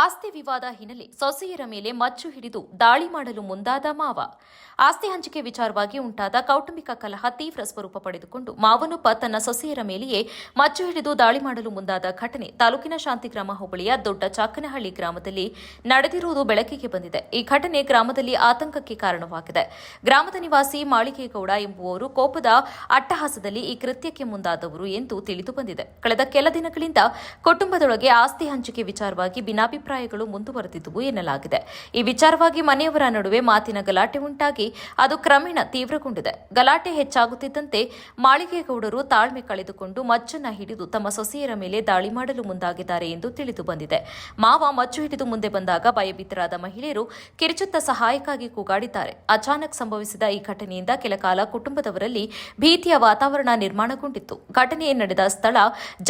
ಆಸ್ತಿ ವಿವಾದ ಹಿನ್ನೆಲೆ ಸೊಸೆಯರ ಮೇಲೆ ಮಚ್ಚು ಹಿಡಿದು ದಾಳಿ ಮಾಡಲು ಮುಂದಾದ ಮಾವ. ಆಸ್ತಿ ಹಂಚಿಕೆ ವಿಚಾರವಾಗಿ ಉಂಟಾದ ಕೌಟುಂಬಿಕ ಕಲಹ ತೀವ್ರ ಸ್ವರೂಪ ಪಡೆದುಕೊಂಡು ಮಾವನೊಬ್ಬ ತನ್ನ ಸೊಸೆಯರ ಮೇಲೆಯೇ ಮಚ್ಚು ಹಿಡಿದು ದಾಳಿ ಮಾಡಲು ಮುಂದಾದ ಘಟನೆ ತಾಲೂಕಿನ ಶಾಂತಿಗ್ರಾಮ ಹೋಬಳಿಯ ದೊಡ್ಡ ಚಾಕನಹಳ್ಳಿ ಗ್ರಾಮದಲ್ಲಿ ನಡೆದಿರುವುದು ಬೆಳಕಿಗೆ ಬಂದಿದೆ. ಈ ಘಟನೆ ಗ್ರಾಮದಲ್ಲಿ ಆತಂಕಕ್ಕೆ ಕಾರಣವಾಗಿದೆ. ಗ್ರಾಮದ ನಿವಾಸಿ ಮಾಳಿಗೇಗೌಡ ಎಂಬುವವರು ಕೋಪದ ಅಟ್ಟಹಾಸದಲ್ಲಿ ಈ ಕೃತ್ಯಕ್ಕೆ ಮುಂದಾದವರು ಎಂದು ತಿಳಿದು ಬಂದಿದೆ. ಕಳೆದ ಕೆಲ ದಿನಗಳಿಂದ ಕುಟುಂಬದೊಳಗೆ ಆಸ್ತಿ ಹಂಚಿಕೆ ವಿಚಾರವಾಗಿ ಭಿನ್ನಾಭಿಪ್ರಾಯಗಳು ಮುಂದುವರೆದಿದ್ದವು ಎನ್ನಲಾಗಿದೆ. ಈ ವಿಚಾರವಾಗಿ ಮನೆಯವರ ನಡುವೆ ಮಾತಿನ ಗಲಾಟೆ ಉಂಟಾಗಿ ಅದು ಕ್ರಮೇಣ ತೀವ್ರಗೊಂಡಿದೆ. ಗಲಾಟೆ ಹೆಚ್ಚಾಗುತ್ತಿದ್ದಂತೆ ಮಾಳಿಗೇಗೌಡರು ತಾಳ್ಮೆ ಕಳೆದುಕೊಂಡು ಮಚ್ಚನ್ನ ಹಿಡಿದು ತಮ್ಮ ಸೊಸೆಯರ ಮೇಲೆ ದಾಳಿ ಮಾಡಲು ಮುಂದಾಗಿದ್ದಾರೆ ಎಂದು ತಿಳಿದು ಬಂದಿದೆ. ಮಾವ ಮಚ್ಚು ಹಿಡಿದು ಮುಂದೆ ಬಂದಾಗ ಭಯಭೀತರಾದ ಮಹಿಳೆಯರು ಕಿರುಚುತ್ತಾ ಸಹಾಯಕ್ಕಾಗಿ ಕೂಗಾಡಿದ್ದಾರೆ. ಅಚಾನಕ್ ಸಂಭವಿಸಿದ ಈ ಘಟನೆಯಿಂದ ಕೆಲಕಾಲ ಕುಟುಂಬದವರಲ್ಲಿ ಭೀತಿಯ ವಾತಾವರಣ ನಿರ್ಮಾಣಗೊಂಡಿತ್ತು. ಘಟನೆ ನಡೆದ ಸ್ಥಳ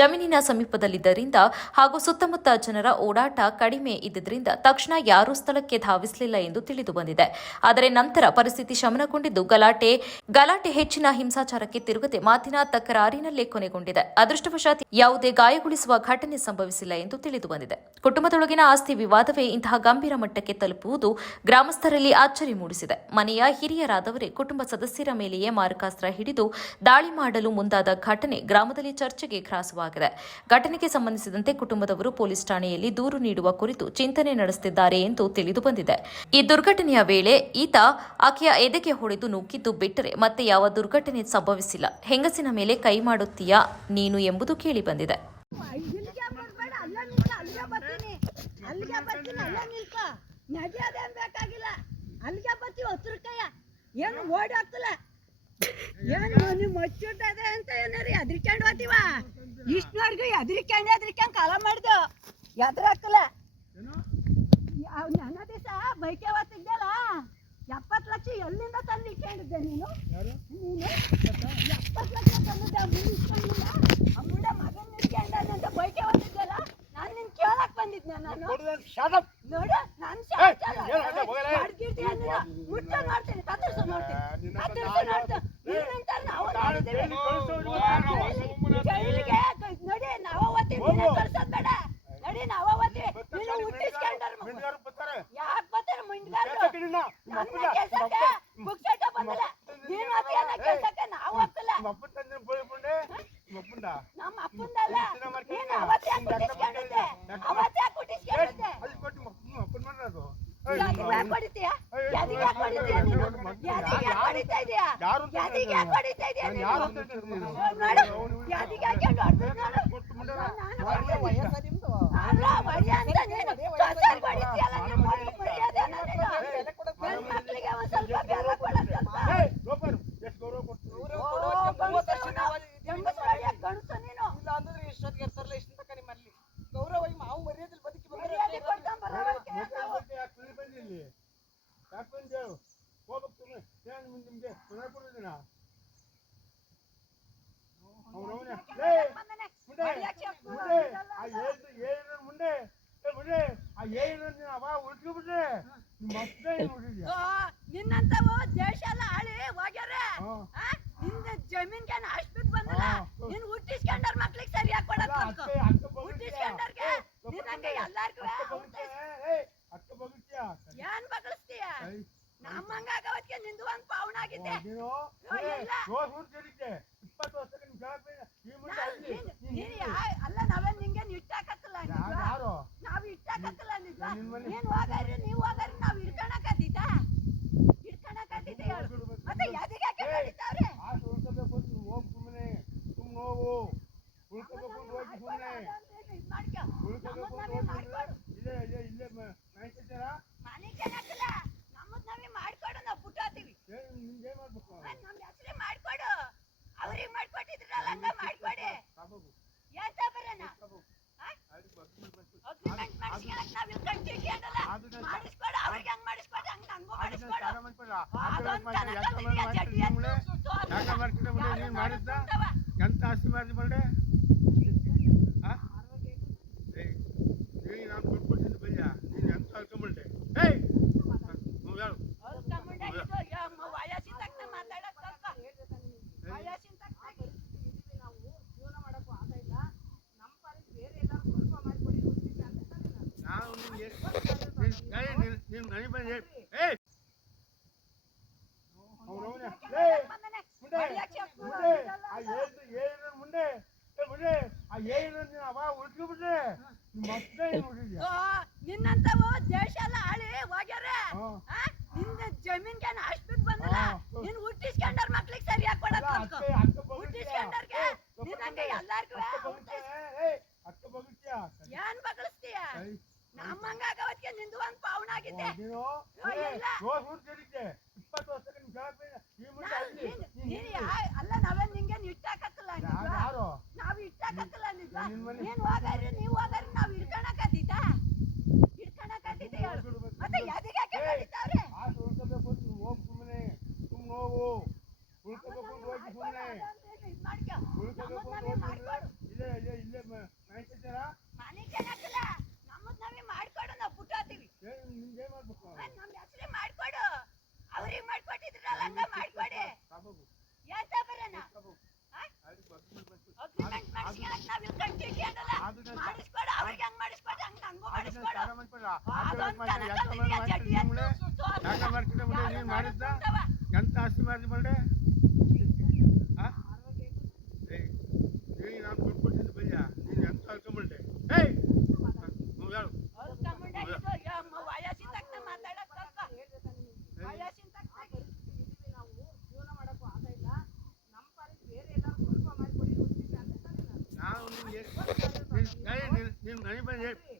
ಜಮೀನಿನ ಸಮೀಪದಲ್ಲಿದ್ದರಿಂದ ಹಾಗೂ ಸುತ್ತಮುತ್ತ ಜನರ ಓಡಾಟ ಕಡಿಮೆ ಇದ್ದಿದ್ದರಿಂದ ತಕ್ಷಣ ಯಾರೂ ಸ್ಥಳಕ್ಕೆ ಧಾವಿಸಲಿಲ್ಲ ಎಂದು ತಿಳಿದು ಬಂದಿದೆ. ಆದರೆ ನಂತರ ಪರಿಸ್ಥಿತಿ ಶಮನಗೊಂಡಿದ್ದು ಗಲಾಟೆ ಹೆಚ್ಚಿನ ಹಿಂಸಾಚಾರಕ್ಕೆ ತಿರುಗದೆ ಮಾತಿನ ತಕರಾರಿನಲ್ಲೇ ಕೊನೆಗೊಂಡಿದೆ. ಅದೃಷ್ಟವಶಾತ್ ಯಾವುದೇ ಗಾಯಗೊಳಿಸುವ ಘಟನೆ ಸಂಭವಿಸಿಲ್ಲ ಎಂದು ತಿಳಿದು ಬಂದಿದೆ. ಕುಟುಂಬದೊಳಗಿನ ಆಸ್ತಿ ವಿವಾದವೇ ಇಂತಹ ಗಂಭೀರ ಮಟ್ಟಕ್ಕೆ ತಲುಪುವುದು ಗ್ರಾಮಸ್ಥರಲ್ಲಿ ಅಚ್ಚರಿ ಮೂಡಿಸಿದೆ. ಮನೆಯ ಹಿರಿಯರಾದವರೇ ಕುಟುಂಬ ಸದಸ್ಯರ ಮೇಲೆಯೇ ಮಾರಕಾಸ್ತ್ರ ಹಿಡಿದು ದಾಳಿ ಮಾಡಲು ಮುಂದಾದ ಘಟನೆ ಗ್ರಾಮದಲ್ಲಿ ಚರ್ಚೆಗೆ ಗ್ರಾಸವಾಗಿದೆ. ಘಟನೆಗೆ ಸಂಬಂಧಿಸಿದಂತೆ ಕುಟುಂಬದವರು ಪೊಲೀಸ್ ಠಾಣೆಯಲ್ಲಿ ದೂರು ನೀಡುವ ಕುರಿತು ಚಿಂತನೆ ನಡೆಸುತ್ತಿದ್ದಾರೆ ಎಂದು ತಿಳಿದು ಬಂದಿದೆ. ಈ ದುರ್ಘಟನೆಯ ವೇಳೆ ಈತ ಆಕೆಯ ಎದೆಗೆ ಹೊಡೆದು ನುಗ್ಗಿದ್ದು ಬಿಟ್ಟರೆ ಮತ್ತೆ ಯಾವ ದುರ್ಘಟನೆ ಸಂಭವಿಸಿಲ್ಲ. ಹೆಂಗಸಿನ ಮೇಲೆ ಕೈ ಮಾಡುತ್ತೀಯಾ ನೀನು ಎಂಬುದು ಕೇಳಿ ಬಂದಿದೆ. ಇಷ್ಟವರೆಗೂ ಎದ್ರಿಕೊಂಡು ಕಾಲ ಮಾಡಿದೆವು ಎದ್ರಾಕಲ್ಲ ನನ್ನ ದಿವಸ ಬೈಕೆ ಓದ್ತಿದ್ದಲ್ಲ 70 ಲಕ್ಷ ಎಲ್ಲಿಂದ ತಂದು ಇಟ್ಕೊಂಡಿದ್ದೆ ನೀನು 70 ಲಕ್ಷ ತಂದಿದ್ದೆ ಅಮ್ಮುಂಡ ಮಗನ ನಿಂತ್ಕೊಂಡ ಬೈಕೆ ಓದ್ತಿದ್ದಲ್ಲ ನಾನು ನಿನ್ ಕೇಳಕ್ ಬಂದಿದ್ದೆ ನಾನು ನೋಡು ನಾನು ಮುಟ್ಟ ನೋಡ್ತೀನಿ ಕತ್ತರಿಸು ನೋಡ್ತೀನಿ ಜೈಲಿಗೆ ನೋಡಿ ನಾವು ಓದ್ತೀವಿ ಕಳ್ಸೋದ್ ಬೇಡ ನೋಡಿ ನಾವು ಓದ್ತೀವಿ ನೀನು ಹುಟ್ಟಿಸ್ಕೊಂಡ್ರು ಯಾಕೆ ಬರ್ತಾರೆ ಮುಂಡ್ಗಾರು ನನ್ನ ಕೆಲ್ಸಕ್ಕೆ ಬುಕ್ಸೆಟ ಬಂದಿಲ್ಲ ನೀನು ಓದ್ತೀಯನ್ನ ಕೆಲ್ಸಕ್ಕೆ ನಾವು ಹೋಗ್ತಿಲ್ಲ ನಮ್ಮ ಅಪ್ಪಂದಲ್ಲ ನೀನು ಅವತ್ತೇ ಹುಟ್ಟಿಸ್ಕೊಂಡಿದ್ದೆ ಅವತ್ತೇ ಹುಟ್ಟಿಸ್ಕೊಂಡಿದ್ದೆ ಯಾದಿಗೆ ಹೊಡಿತೀಯ ನೀನು ಯಾದಿಗೆ ಹೊಡಿತಾ ಇದೀಯಾ ಯಾದಿಗೆ ಹೊಡಿತಾ ಇದೀಯಾ ನೀನು ನೋಡು ಯಾದಿಗೆ ಹಾಕೊಂಡು ಹೊಡ್ದು ನೋಡು ಅಲ್ಲ ವಯ್ಯ ಅಂತ ನೀನು ಕಸರ್ ಹೊಡಿತೀಯಲ್ಲ ನಿಮ್ಮ ಮರ್ಯಾದೆ ನನ್ನ ಮಕ್ಕಳಿಗೆ ಒಂದು ಸ್ವಲ್ಪ ಬೆಲ್ಲ ಕೊಡೋದು ಗಣಸು ನೀನು ಇಲ್ಲ ಅಂದ್ರೆ ಇಷ್ಟೊತ್ತಿಗೆ ಇರ್ತಾರಲ್ಲ ಇಷ್ಟ ತನಕ ನಿಮ್ಮಲ್ಲಿ ಗೌರವ ಮಾವು ಮರ್ಯಾದಲ್ಲಿ ಬದುಕಿ ಮರ್ಯಾದೆ ನಿನ್ನಂತವು ದೇಶ ಎಲ್ಲ ಆಳಿ ಹೋಗ್ಯಾರ ನಿನ್ನ ಜಮೀನ್ಗೆ ಅಷ್ಟು ಬಂದಿಲ್ಲ ನೀನ್ ಹುಟ್ಟಿಸ್ಕೊಂಡರ್ ಮಕ್ಳಿಗೆ ಸರಿಯಾಗಿ ಕೊಡೋದು ಹುಟ್ಟಿಸ್ಕೊಂಡರ್ಗೆ ನಿನ್ನಂಗೆ ಎಲ್ಲಾರ್ಗೂ ಏನ್ ಬಗಳಿಸ್ತೀಯ ನಮ್ಮಂಗಾಗವತ್ಗೆ ನಿಂದು ಒಂದ್ ಪಾವನ ಆಗಿದ್ದೆ ಅಲ್ಲ ನಾವೇನ್ ನಿಂಗೆ ಇಟ್ಟಾಕತ್ತಲ್ಲ ನಾವ್ ಇಟ್ಟಾಕತ್ತಲ್ಲ ನಿಜ ನೀನ್ ಹೋಗಾರಿ ನೀವ್ ಹೋಗಾರಿ ನಾವ್ ಹಿಡ್ಕಣಕತ್ತಿದ್ದ ಮತ್ತೆ ಯಾದಿಗೆ ಹಾಕಿ ಹೊಡಿತಾವ್ರೆ ನಮ್ಮದ್ ನಾವೇ ಮಾಡ್ಕೊಡು ನಾವು ಪುಟ್ಟಾತೀವಿ ನಮ್ ಹೆಸರೇ ಮಾಡ್ಕೊಡು ಅವ್ರಿಗೆ ಮಾಡ್ಕೊಟ್ಟಿದ್ರಲ್ಲ ಹಂಗ ಮಾಡ್ಕೊಡಿ ಏನ್ ತಬರನ ಅಗ್ರಿಮೆಂಟ್ ಮಾಡಿಸ್ಕೊಳಕ್ ನಾವ್ ಇಲ್ಲಿ ಕಂಟಿಟ್ಕೊಂಡಲ್ಲ ಮಾಡಿಸ್ಕೊಡು ಅವ್ರಿಗೆ ಹಂಗ್ ಮಾಡಿಸ್ಕೊಡು ಹಂಗ ಹಂಗೂ ಮಾಡಿಸ್ಕೊಡು ಅದೊಂದು ಕನಕಲ್ಲಿದೆಯಾ ಜಟ್ಟಿ ಎಂತ ಆಸ್ತಿ ಮಾಡಿದ್ ಬಲ್ಡೆ ನಾನು ಕೊಟ್ಕೊಟ್ಟಿದ್ದು ಬಯ್ಯ ನೀನು ಎಂತ ಅಳ್ಕೊಂಬಲ್ಡೆ ವಯಸ್ಸಿನ ತಕ್ಕ ಮಾತಾಡಕ್ ಸ್ವಲ್ಪ ವಯಸ್ಸಿನ ತಕ್ಕ ನಾವು ಜೀವನ ಮಾಡಕ್ಕೂ ಆಗ್ತಾ ಇಲ್ಲ ನಮ್ಮ ಪಾಲಿಗೆ ಬೇರೆ ಎಲ್ಲಾರು ಸ್ವಲ್ಪ ಮಾಡಿಕೊಡಿ ನಾನು ನೀನು ಮನೆ ಬಂದು ಏಯ್ ಅವನವನೇ ಮುಂದೆ ಮುಂದೆ ಆ ಏನು ಅವ ಉಳ್ಸ್ಕೊಬಿಟ್ರೆ ಮತ್ತೆ ನಿನ್ನಂತವು ದೇಶ ಎಲ್ಲ ಆಳಿ ಹೋಗ್ಯಾರ ನಿನ್ನ ಜಮೀನ್ಗೆ ಅಷ್ಟು ಬಂದಲ್ಲ ನೀನ್ ಹುಟ್ಟಿಸ್ಕೊಂಡಾರ ಮಕ್ಳಿಗೆ ಸರಿಯಾಗಿ ಕೊಡಕ್ ಹುಟ್ಟಿಸ್ಕೊಂಡಾರ್ಗೆ ನಿನ್ನಂಗೆ ಎಲ್ಲಾರ್ಗೂ ಅಕ್ಕ ಬಗ್ತೀಯ ಏನ್ ಬಗಳಿಸ್ತೀಯ ನಮ್ಮಂಗಾಗವತ್ಗೆ ನಿಂದು ಒಂದ್ ಪಾವನಾಗಿದ್ದೆ ಅಲ್ಲ ನಾವೇನ್ ನಿಂಗೆ ಇಟ್ಟಾಕತ್ತಲ್ಲ ನಾವ್ ಇಟ್ಟಾಕತ್ತಲ್ಲ ನಿಜ ನೀನ್ ಹೋಗಾರಿ ನೀವ್ ಹೋಗಾರಿ ನಾವ್ ಇಟ್ಕೊಳಕತ್ತಿದ್ದ ಹೇಳು ಮತ್ತೆ ಯಾದಿಗೆ ಯಾಕೆ ಹೊಡಿತಾವ್ರೆ ಮನೆ ಚೆನ್ನಾಗಿಲ್ಲ ನಮ್ಮದ್ ನಾವೇ ಮಾಡ್ಕೊಡು ನಾವು ಪುಟ್ಟಾತೀವಿ ನಮ್ ಹೆಸರೇ ಮಾಡ್ಕೊಡು ಅವ್ರಿಗೆ ಮಾಡ್ಕೊಟ್ಟಿದ್ರಲ್ಲ ಹಂಗ ಮಾಡ್ಕೊಡಿ ಎಂತ ಬರೋಣ ಅಗ್ರಿಮೆಂಟ್ ಮಾಡಿಸ್ಕೊಳಕ್ ನಾವ್ ಇಲ್ಲಿ ಕಟ್ಟಿ ಅದಲ್ಲ ಮಾಡಿಸ್ಕೊಡು ಅವ್ರಿಗೆ ಹಂಗ್ ಮಾಡಿಸ್ಕೊಡು ಹಂಗ್ ನಂಗೂ ಮಾಡಿಸ್ಕೊಡು ಎಂತ ಆಸ್ತಿ ಮಾರಿ ಮಾಡ್ರೆ ನಾನು ದುಡ್ಡು ಕೊಟ್ಟಿದ್ದು ಬಯ್ಯ ನೀನು ಎಂತ ಅಳ್ಕೊಂಬಿಟ್ಟೆ ಏಯ್ ಹೇಳು ವಯಸ್ಸಿನ ತಕ್ಕ ಮಾತಾಡಕ್ ವಯಸ್ಸಿನ ತಕ್ಕ ನಾವು ಜೀವನ ಮಾಡಕ್ಕೂ ಆದ ಇಲ್ಲ ನಮ್ಮ ಪಾಲಿಗೆ ಬೇರೆ ಎಲ್ಲರೂ ಸ್ವಲ್ಪ ಮಾಡಿಕೊಡಿ ನಾನು ನೀನು ಮನೆ ಬಂದು